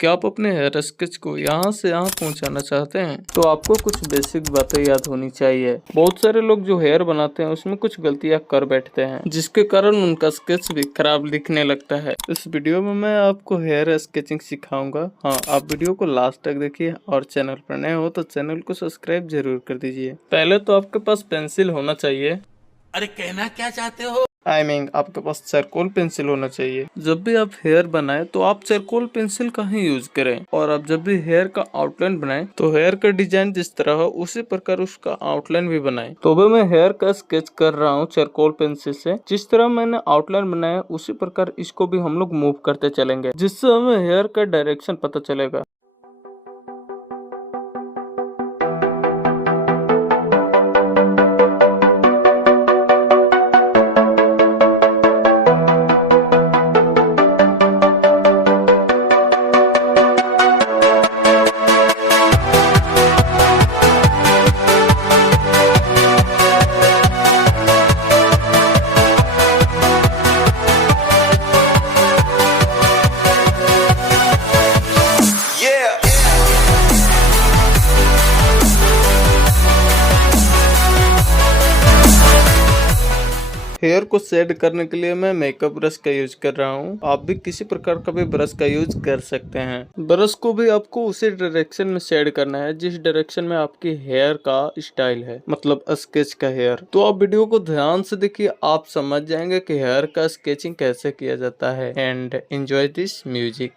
क्या आप अपने हेयर स्केच को यहाँ से यहाँ पहुँचाना चाहते हैं तो आपको कुछ बेसिक बातें याद होनी चाहिए। बहुत सारे लोग जो हेयर बनाते हैं उसमें कुछ गलतियाँ कर बैठते हैं जिसके कारण उनका स्केच भी खराब दिखने लगता है। इस वीडियो में मैं आपको हेयर स्केचिंग सिखाऊंगा। हाँ, आप वीडियो को लास्ट तक देखिए और चैनल पर नए हो तो चैनल को सब्सक्राइब जरूर कर दीजिए। पहले तो आपके पास पेंसिल होना चाहिए। अरे कहना क्या चाहते हो? आपके पास चारकोल पेंसिल होना चाहिए। जब भी आप हेयर बनाए तो आप चारकोल पेंसिल का ही यूज करें। और आप जब भी हेयर का आउटलाइन बनाए तो हेयर का डिजाइन जिस तरह हो उसी प्रकार उसका आउटलाइन भी बनाए। तो अभी मैं हेयर का स्केच कर रहा हूँ चारकोल पेंसिल से। जिस तरह मैंने आउटलाइन बनाया उसी प्रकार इसको भी हम लोग मूव करते चलेंगे, जिससे हमें हेयर का डायरेक्शन पता चलेगा। हेयर को शेड करने के लिए मैं मेकअप ब्रश का यूज कर रहा हूँ। आप भी किसी प्रकार का भी ब्रश का यूज कर सकते हैं। ब्रश को भी आपको उसी डायरेक्शन में शेड करना है जिस डायरेक्शन में आपकी हेयर का स्टाइल है, मतलब स्केच का हेयर। तो आप वीडियो को ध्यान से देखिए, आप समझ जाएंगे कि हेयर का स्केचिंग कैसे किया जाता है। And enjoy this music.